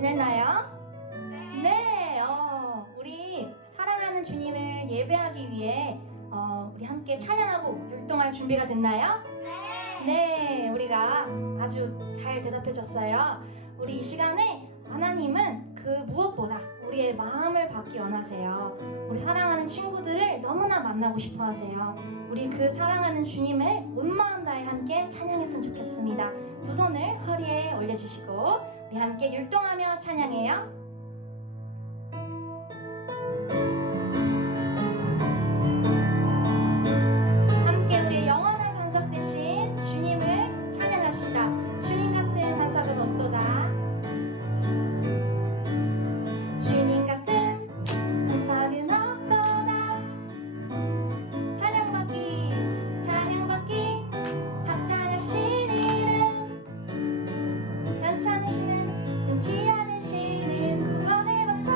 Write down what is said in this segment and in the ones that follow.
지냈나요? 네, 우리 사랑하는 주님을 예배하기 위해 우리 함께 찬양하고 율동할 준비가 됐나요? 네, 우리가 아주 잘 대답해줬어요. 우리 이 시간에 하나님은 그 무엇보다 우리의 마음을 받기 원하세요. 우리 사랑하는 친구들을 너무나 만나고 싶어 하세요. 우리 그 사랑하는 주님을 온 마음 다해 함께 찬양했으면 좋겠습니다. 두 손을 허리에 올려주시고 우리 함께 율동하며 찬양해요. 함께 우리의 영원한 반석 되신 주님을 찬양합시다. 주님 같은 반석은 없도다. 주님 같은 반석은 없도다. 찬양받기 합당하신 이름, 변치 않으시는 구원의 반석,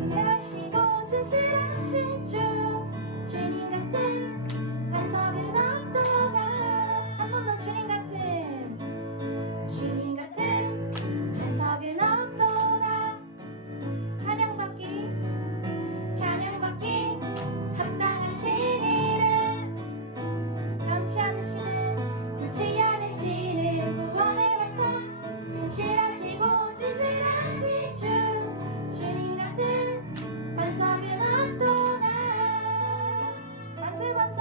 위대하시고 진실하신 주, 주님 같은 반석은 없도다. 한 번 더 주님 같은 반석은 없도다. 찬양받기 합당하신 이름, 변치 않으시는 구원의 반석, 진실하시고 진실하신 주, 주님 같은 반석은 없도다. 만세 반석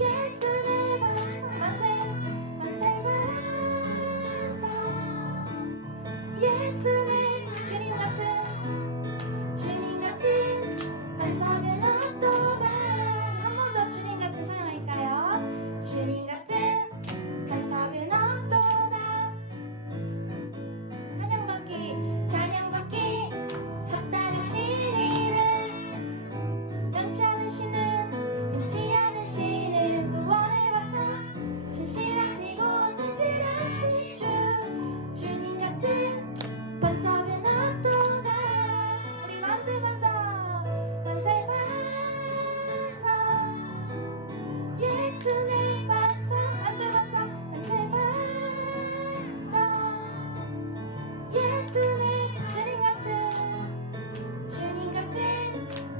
예수 내 반석, 만세 반석 예수 내 주님 같은 반석은 없도다. 한 번 더 주님 같은 찬양할까요? 주님 같은 반석은 없도다. 찬양받기 합당하신 이름, 변치 않으시는 구원의 반석, 진실하시고 진실하신 주, 주님 같은 반석은 없도다. 우리 만세 반석 예수 내 반석, 만세 반석 예수 내 주님 같은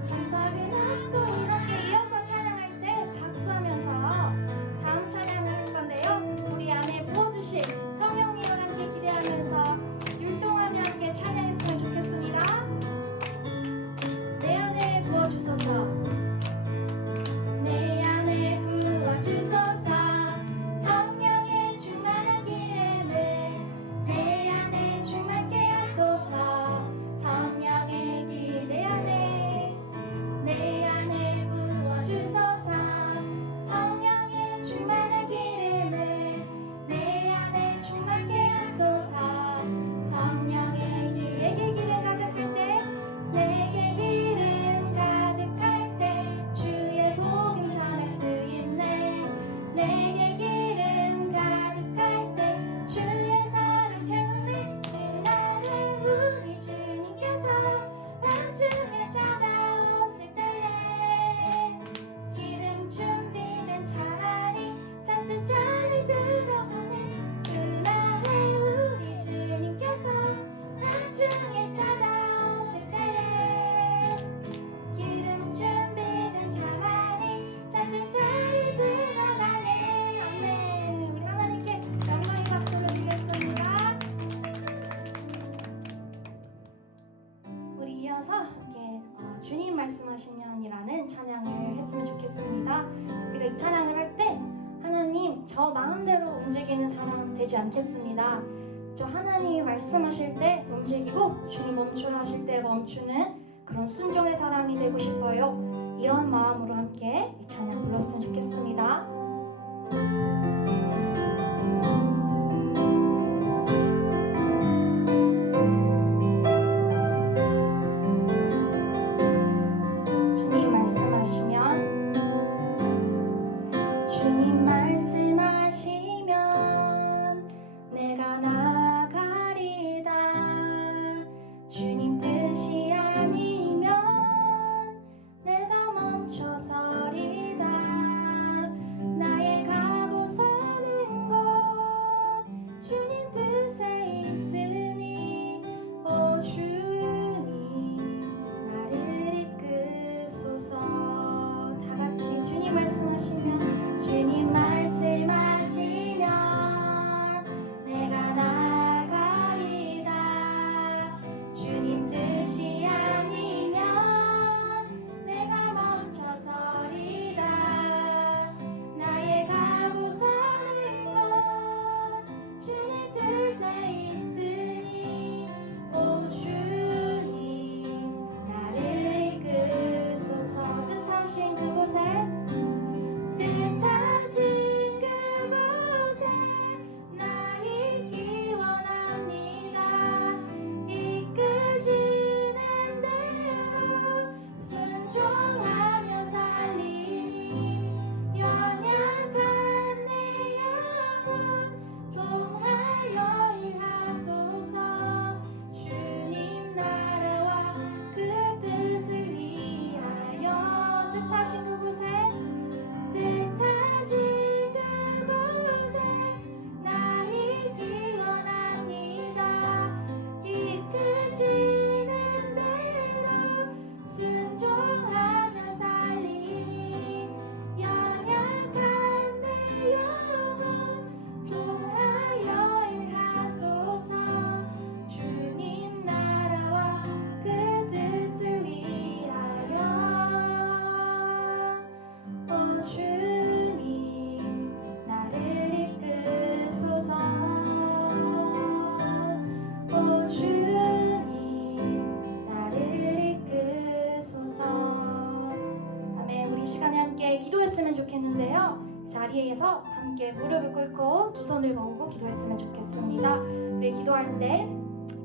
반석은 없도. 이렇게 이어서 찬양할 때 박수하면서 다음 찬양을 할 건데요. 우리 안에 부어주실 성령님을 함께 기대하면서 율동하며 함께 찬양했으면 좋겠습니다. 내 안에 부어주소서, 내 안에 부어주소서. 성령의 충만한 기름을 내 안에 충만케 하소서. 성령의 길 내 안에 부어주소서. 성령의 충만한 기름을 내 안에 충만케 하소서. 성령의 길, 내게 기름 가득할 때, 내게 기름 가득할 때 주의 복음 전할 수 있네. 내게 기름 가득할 때 주의 사랑 채우네. 그날에 우리 주님께서 밤중에 찾아오실 때에 기름 준비된 차라리 잔잔자리 들어가네. 그날에 우리 주님께서 밤중에 찾아오실 때에 기름 준비된 차라리 잔잔자리 들어가네. 아멘. 우리 하나님께 영광의 박수를 드리겠습니다. 우리 이어서 함께 주님 말씀하시면이라는 찬양을 했으면 좋겠습니다. 우리가 이 찬양을 할 때 하나님 저 마음대로 움직이는 사람 되지 않겠습니다. 저 하나님이 말씀하실 때 움직이고 주님 멈추라 하실 때 멈추는 그런 순종의 사람이 되고 싶어요. 이런 마음으로 함께 이 찬양 불렀으면 좋겠습니다. 주님 말씀하시면 내가 나가리다. 주님 뜻이 아니면 내가 멈춰서리다. 나의 각오선 자리에서 함께 무릎을 꿇고 두 손을 모으고 기도했으면 좋겠습니다. 우리 기도할 때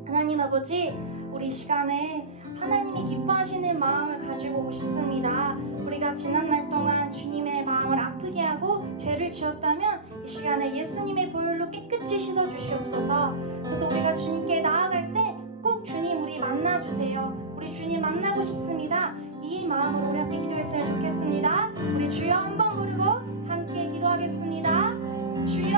하나님 아버지, 우리 시간에 하나님이 기뻐하시는 마음을 가지고 오고 싶습니다. 우리가 지난날 동안 주님의 마음을 아프게 하고 죄를 지었다면 이 시간에 예수님의 보혈로 깨끗이 씻어 주시옵소서. 그래서 우리가 주님께 나아갈 때 꼭 주님 우리 만나주세요. 우리 주님 만나고 싶습니다. 이 마음으로 우리 함께 기도했으면 좋겠습니다. 우리 주여 한번 부르고 함께 기도하겠습니다. 주여.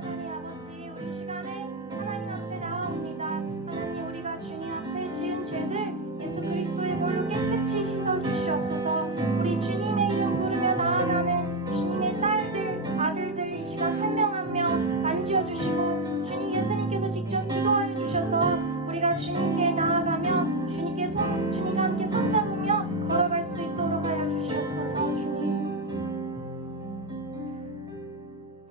하나님 아버지, 우리 시간에 하나님 앞에 나옵니다. 하나님, 우리가 주님 앞에 지은 죄들 예수 그리스도의 보혈로 깨끗이 씻어 주시옵소서. 우리 주님의 이름 부르며 나아가는 주님의 딸들, 아들들 이 시간 한 명 한 명 만지어 주시고 주님 예수님께서 직접 기도하여 주셔서 우리가 주님께 나아가며 주님과 함께 손잡으며 걸어갈 수 있도록 하여 주시옵소서. 주님,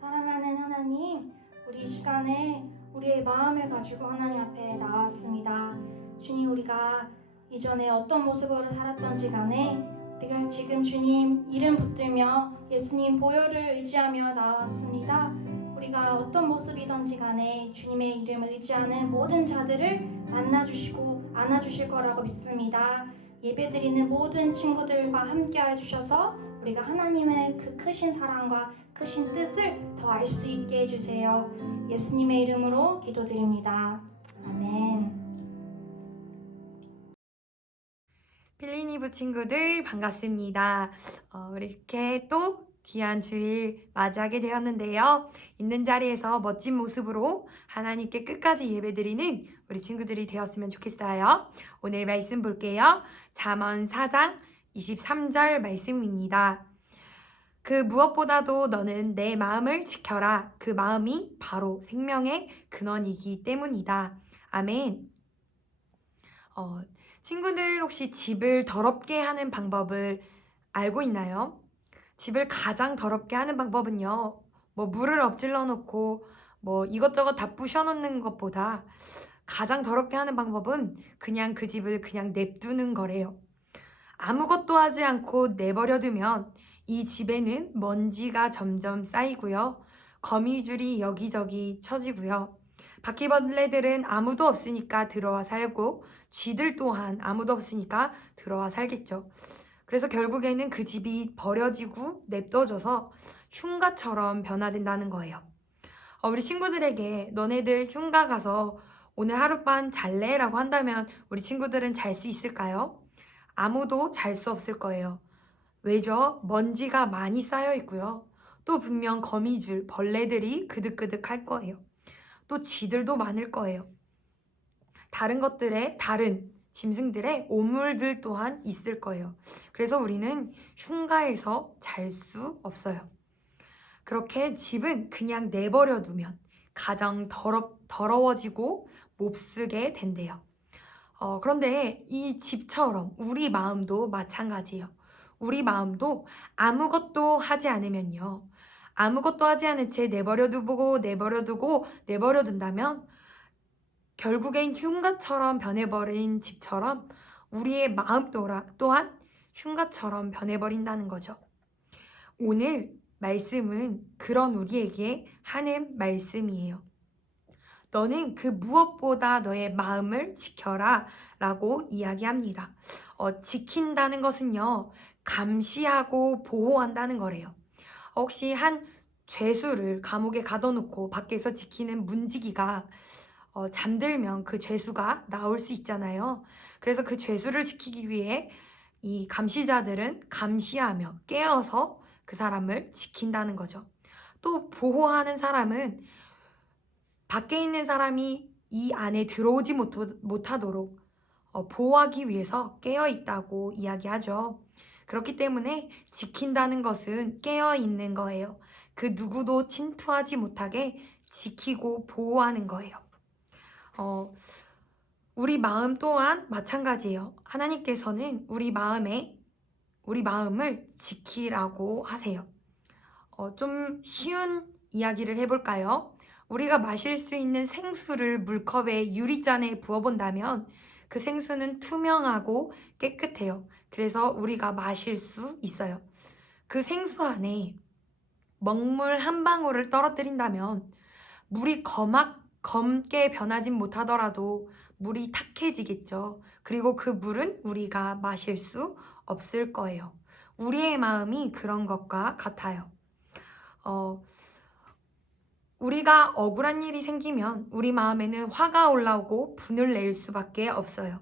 사랑하는 하나님, 우리 이 시간에 우리의 마음을 가지고 하나님 앞에 나왔습니다. 주님, 우리가 이전에 어떤 모습으로 살았던지 간에 우리가 지금 주님 이름 붙들며 예수님 보혈을 의지하며 나왔습니다. 우리가 어떤 모습이든지 간에 주님의 이름을 의지하는 모든 자들을 만나주시고 안아주실 거라고 믿습니다. 예배드리는 모든 친구들과 함께해 주셔서 우리가 하나님의 그 크신 사랑과 크신 뜻을 더 알 수 있게 해주세요. 예수님의 이름으로 기도드립니다. 아멘. 필리니브 친구들 반갑습니다. 우리 이렇게 또 귀한 주일 맞이하게 되었는데요. 있는 자리에서 멋진 모습으로 하나님께 끝까지 예배드리는 우리 친구들이 되었으면 좋겠어요. 오늘 말씀 볼게요. 잠언 4장 23절 말씀입니다. 그 무엇보다도 너는 내 마음을 지켜라. 그 마음이 바로 생명의 근원이기 때문이다. 아멘. 친구들 혹시 집을 더럽게 하는 방법을 알고 있나요? 집을 가장 더럽게 하는 방법은요, 물을 엎질러 놓고 이것저것 다 부셔 놓는 것보다 가장 더럽게 하는 방법은 그냥 그 집을 그냥 냅두는 거래요. 아무것도 하지 않고 내버려 두면 이 집에는 먼지가 점점 쌓이고요, 거미줄이 여기저기 쳐지고요, 바퀴벌레들은 아무도 없으니까 들어와 살고 쥐들 또한 아무도 없으니까 들어와 살겠죠. 그래서 결국에는 그 집이 버려지고 냅둬져서 흉가처럼 변화된다는 거예요. 우리 친구들에게 너네들 흉가 가서 오늘 하룻밤 잘래? 라고 한다면 우리 친구들은 잘 수 있을까요? 아무도 잘 수 없을 거예요. 왜죠? 먼지가 많이 쌓여 있고요. 또 분명 거미줄, 벌레들이 그득그득 할 거예요. 또 쥐들도 많을 거예요. 다른 짐승들의 오물들 또한 있을 거예요. 그래서 우리는 흉가에서 잘 수 없어요. 그렇게 집은 그냥 내버려 두면 가장 더러워지고 몹쓰게 된대요. 그런데 이 집처럼 우리 마음도 마찬가지예요. 우리 마음도 아무것도 하지 않으면요, 아무것도 하지 않은 채 내버려두고 내버려둔다면 결국엔 흉가처럼 변해버린 집처럼 우리의 마음 또한 흉가처럼 변해버린다는 거죠. 오늘 말씀은 그런 우리에게 하는 말씀이에요. 너는 그 무엇보다 너의 마음을 지켜라 라고 이야기합니다. 지킨다는 것은요, 감시하고 보호한다는 거래요. 혹시 한 죄수를 감옥에 가둬놓고 밖에서 지키는 문지기가 잠들면 그 죄수가 나올 수 있잖아요. 그래서 그 죄수를 지키기 위해 이 감시자들은 감시하며 깨어서 그 사람을 지킨다는 거죠. 또 보호하는 사람은 밖에 있는 사람이 이 안에 들어오지 못하도록 보호하기 위해서 깨어 있다고 이야기하죠. 그렇기 때문에 지킨다는 것은 깨어 있는 거예요. 그 누구도 침투하지 못하게 지키고 보호하는 거예요. 우리 마음 또한 마찬가지예요. 하나님께서는 우리 마음을 지키라고 하세요. 좀 쉬운 이야기를 해볼까요? 우리가 마실 수 있는 생수를 물컵에 유리잔에 부어본다면 그 생수는 투명하고 깨끗해요. 그래서 우리가 마실 수 있어요. 그 생수 안에 먹물 한 방울을 떨어뜨린다면 물이 검게 변하진 못하더라도 물이 탁해지겠죠. 그리고 그 물은 우리가 마실 수 없을 거예요. 우리의 마음이 그런 것과 같아요. 우리가 억울한 일이 생기면 우리 마음에는 화가 올라오고 분을 낼 수밖에 없어요.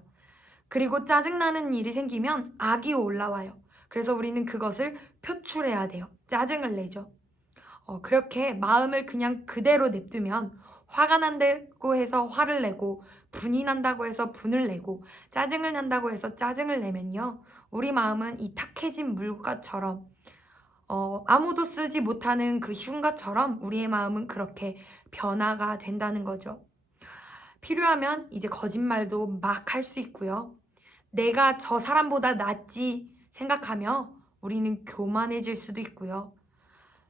그리고 짜증나는 일이 생기면 악이 올라와요. 그래서 우리는 그것을 표출해야 돼요. 짜증을 내죠. 그렇게 마음을 그냥 그대로 냅두면 화가 난다고 해서 화를 내고 분이 난다고 해서 분을 내고 짜증을 난다고 해서 짜증을 내면요. 우리 마음은 이 탁해진 물과처럼 아무도 쓰지 못하는 그 흉가처럼 우리의 마음은 그렇게 변화가 된다는 거죠. 필요하면 이제 거짓말도 막 할 수 있고요. 내가 저 사람보다 낫지 생각하며 우리는 교만해질 수도 있고요.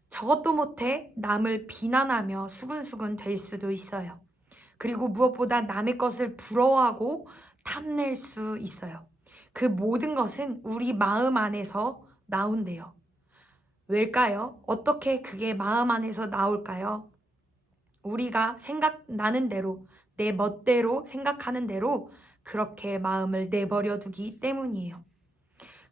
저것도 못해 남을 비난하며 수근수근 될 수도 있어요. 그리고 무엇보다 남의 것을 부러워하고 탐낼 수 있어요. 그 모든 것은 우리 마음 안에서 나온대요. 왜일까요? 어떻게 그게 마음 안에서 나올까요? 우리가 생각나는 대로, 내 멋대로 생각하는 대로 그렇게 마음을 내버려 두기 때문이에요.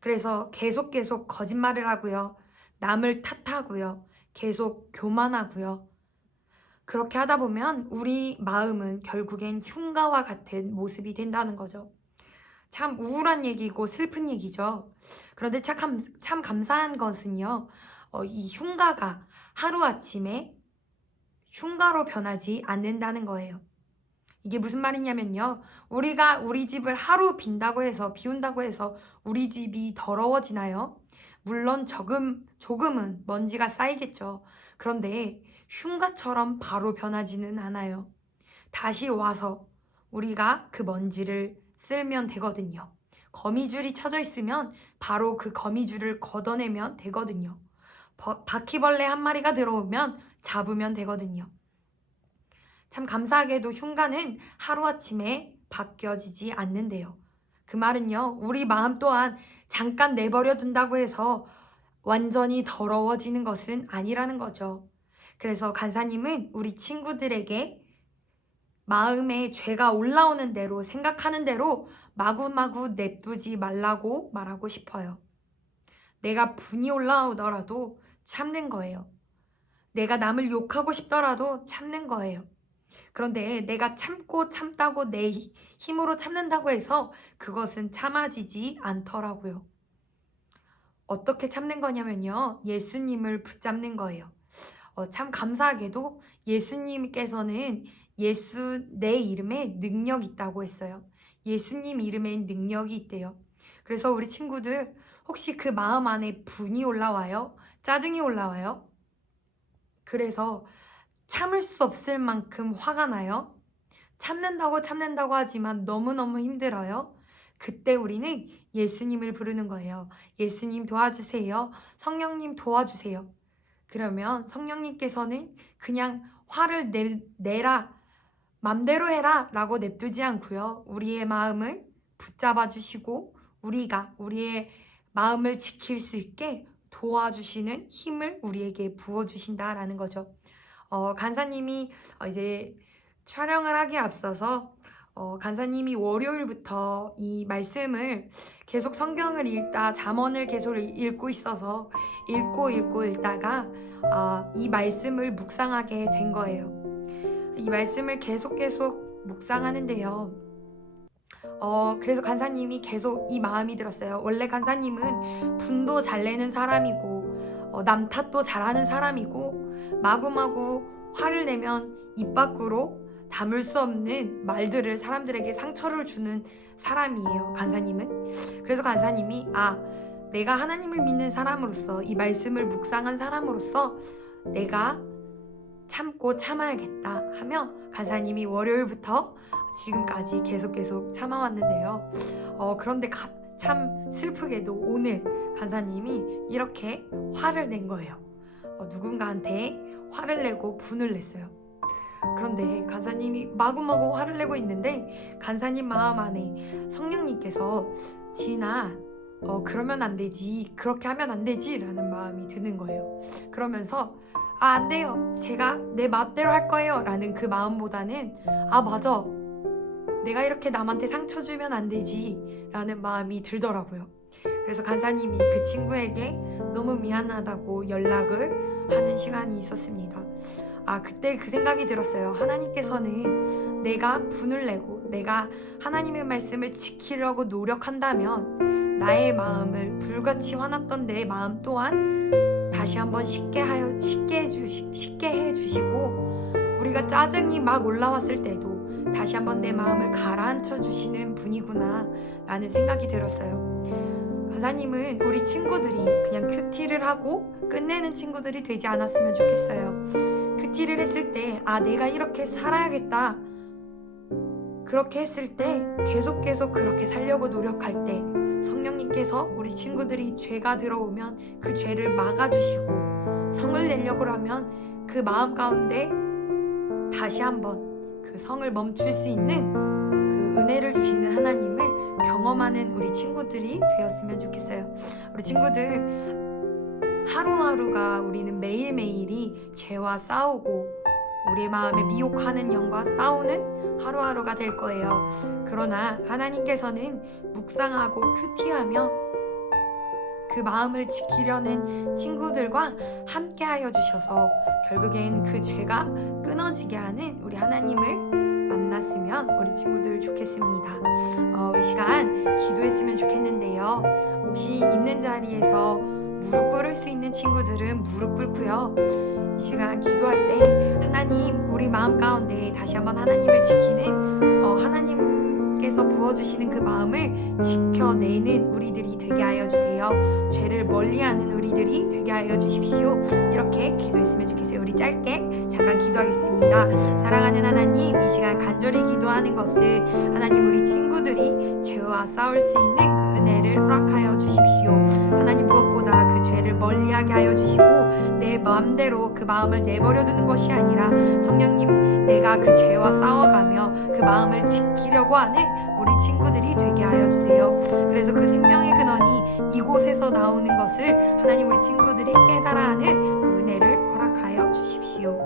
그래서 계속 거짓말을 하고요. 남을 탓하고요. 계속 교만하고요. 그렇게 하다 보면 우리 마음은 결국엔 흉가와 같은 모습이 된다는 거죠. 참 우울한 얘기고 슬픈 얘기죠. 그런데 참 감사한 것은요. 이 흉가가 하루아침에 흉가로 변하지 않는다는 거예요. 이게 무슨 말이냐면요. 우리가 우리 집을 하루 비운다고 해서 우리 집이 더러워지나요? 물론 조금은 먼지가 쌓이겠죠. 그런데 흉가처럼 바로 변하지는 않아요. 다시 와서 우리가 그 먼지를 쓸면 되거든요. 거미줄이 쳐져 있으면 바로 그 거미줄을 걷어내면 되거든요. 바퀴벌레 한 마리가 들어오면 잡으면 되거든요. 참 감사하게도 흉가는 하루아침에 바뀌어지지 않는데요. 그 말은요, 우리 마음 또한 잠깐 내버려 둔다고 해서 완전히 더러워지는 것은 아니라는 거죠. 그래서 간사님은 우리 친구들에게 마음에 죄가 올라오는 대로 생각하는 대로 마구마구 냅두지 말라고 말하고 싶어요. 내가 분이 올라오더라도 참는 거예요. 내가 남을 욕하고 싶더라도 참는 거예요. 그런데 내가 참다고 내 힘으로 참는다고 해서 그것은 참아지지 않더라고요. 어떻게 참는 거냐면요. 예수님을 붙잡는 거예요. 참 감사하게도 예수님께서는 내 이름에 능력이 있다고 했어요. 예수님 이름에 능력이 있대요. 그래서 우리 친구들 혹시 그 마음 안에 분이 올라와요? 짜증이 올라와요? 그래서 참을 수 없을 만큼 화가 나요? 참는다고 하지만 너무너무 힘들어요? 그때 우리는 예수님을 부르는 거예요. 예수님 도와주세요. 성령님 도와주세요. 그러면 성령님께서는 그냥 화를 내라, 맘대로 해라 라고 냅두지 않고요. 우리의 마음을 붙잡아 주시고 우리가 우리의 마음을 지킬 수 있게 도와주시는 힘을 우리에게 부어주신다라는 거죠. 간사님이 이제 촬영을 하기에 앞서서 간사님이 월요일부터 이 말씀을 계속 성경을 읽다 잠언을 계속 읽고 있어서 읽다가 이 말씀을 묵상하게 된 거예요. 이 말씀을 계속 묵상하는데요. 그래서 간사님이 계속 이 마음이 들었어요. 원래 간사님은 분도 잘 내는 사람이고 남 탓도 잘하는 사람이고 마구마구 화를 내면 입 밖으로 담을 수 없는 말들을 사람들에게 상처를 주는 사람이에요. 간사님은. 그래서 간사님이 내가 하나님을 믿는 사람으로서 이 말씀을 묵상한 사람으로서 내가 참고 참아야겠다 하며 간사님이 월요일부터 지금까지 계속 참아왔는데요. 그런데 참 슬프게도 오늘 간사님이 이렇게 화를 낸 거예요. 누군가한테 화를 내고 분을 냈어요. 그런데 간사님이 마구마구 화를 내고 있는데 간사님 마음 안에 성령님께서 지나 그러면 안 되지, 그렇게 하면 안 되지 라는 마음이 드는 거예요. 그러면서 안 돼요, 제가 내 마음대로 할 거예요 라는 그 마음보다는 맞아, 내가 이렇게 남한테 상처 주면 안 되지 라는 마음이 들더라고요. 그래서 간사님이 그 친구에게 너무 미안하다고 연락을 하는 시간이 있었습니다. 그때 그 생각이 들었어요. 하나님께서는 내가 분을 내고 내가 하나님의 말씀을 지키려고 노력한다면 나의 마음을 불같이 화났던 내 마음 또한 다시 한번 쉽게 해주시고, 우리가 짜증이 막 올라왔을 때도 다시 한번 내 마음을 가라앉혀 주시는 분이구나 라는 생각이 들었어요. 간사님은 우리 친구들이 그냥 큐티를 하고 끝내는 친구들이 되지 않았으면 좋겠어요. 큐티를 했을 때 내가 이렇게 살아야겠다, 그렇게 했을 때 계속 그렇게 살려고 노력할 때 성령님께서 우리 친구들이 죄가 들어오면 그 죄를 막아주시고 성을 내려고 하면 그 마음 가운데 다시 한번 그 성을 멈출 수 있는 그 은혜를 주시는 하나님을 경험하는 우리 친구들이 되었으면 좋겠어요. 우리 친구들 하루하루가 우리는 매일매일이 죄와 싸우고 우리 마음에 미혹하는 영과 싸우는 하루하루가 될 거예요. 그러나 하나님께서는 묵상하고 큐티하며 그 마음을 지키려는 친구들과 함께하여 주셔서 결국엔 그 죄가 끊어지게 하는 우리 하나님을 만났으면 우리 친구들 좋겠습니다. 이 시간 기도했으면 좋겠는데요. 혹시 있는 자리에서 무릎 꿇을 수 있는 친구들은 무릎 꿇고요. 이 시간 기도할 때 하나님, 우리 마음 가운데 다시 한번 하나님을 지키는 하나님께서 부어주시는 그 마음을 지켜내는 우리들이 되게 하여 주세요. 죄를 멀리하는 우리들이 되게 하여 주십시오. 이렇게 기도했으면 좋겠어요. 우리 짧게 잠깐 기도하겠습니다. 사랑하는 하나님, 이 시간 간절히 기도하는 것은 하나님, 우리 친구들이 죄와 싸울 수 있는 그 은혜를 허락하여 주십시오. 하나님, 무엇보다 그 죄를 멀리하게 하여 주시고 내 마음대로 그 마음을 내버려 두는 것이 아니라 성령님, 내가 그 죄와 싸워가며 그 마음을 지키려고 하는 우리 친구들이 되게 하여 주세요. 그래서 그 생명의 근원이 이곳에서 나오는 것을 하나님, 우리 친구들이 깨달아 하는 그 은혜를 허락하여 주십시오.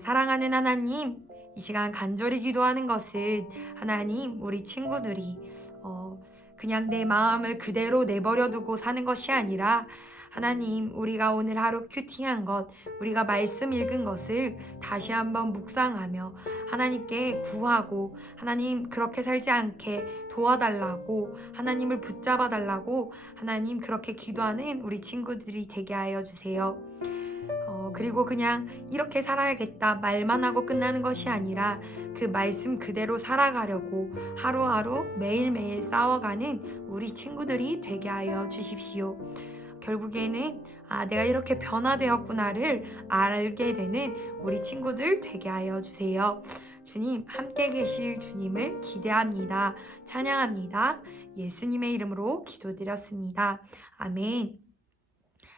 사랑하는 하나님, 이 시간 간절히 기도하는 것은 하나님, 우리 친구들이 그냥 내 마음을 그대로 내버려 두고 사는 것이 아니라 하나님, 우리가 오늘 하루 큐티한 것, 우리가 말씀 읽은 것을 다시 한번 묵상하며 하나님께 구하고 하나님, 그렇게 살지 않게 도와달라고, 하나님을 붙잡아 달라고 하나님, 그렇게 기도하는 우리 친구들이 되게 하여 주세요. 그리고 그냥 이렇게 살아야겠다 말만 하고 끝나는 것이 아니라 그 말씀 그대로 살아가려고 하루하루 매일매일 싸워가는 우리 친구들이 되게 하여 주십시오. 결국에는 내가 이렇게 변화되었구나를 알게 되는 우리 친구들 되게 하여 주세요. 주님, 함께 계실 주님을 기대합니다. 찬양합니다. 예수님의 이름으로 기도드렸습니다. 아멘.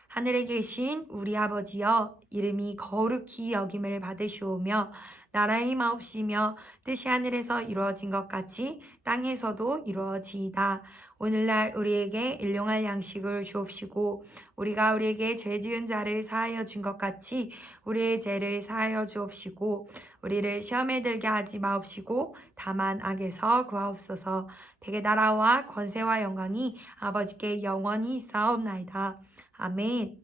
하늘에 계신 우리 아버지여, 이름이 거룩히 여김을 받으시오며 나라의 마옵시며 뜻이 하늘에서 이루어진 것 같이 땅에서도 이루어지이다. 오늘날 우리에게 일용할 양식을 주옵시고 우리가 우리에게 죄 지은 자를 사하여 준 것 같이 우리의 죄를 사하여 주옵시고 우리를 시험에 들게 하지 마옵시고 다만 악에서 구하옵소서. 대개 나라와 권세와 영광이 아버지께 영원히 있사옵나이다. 아멘.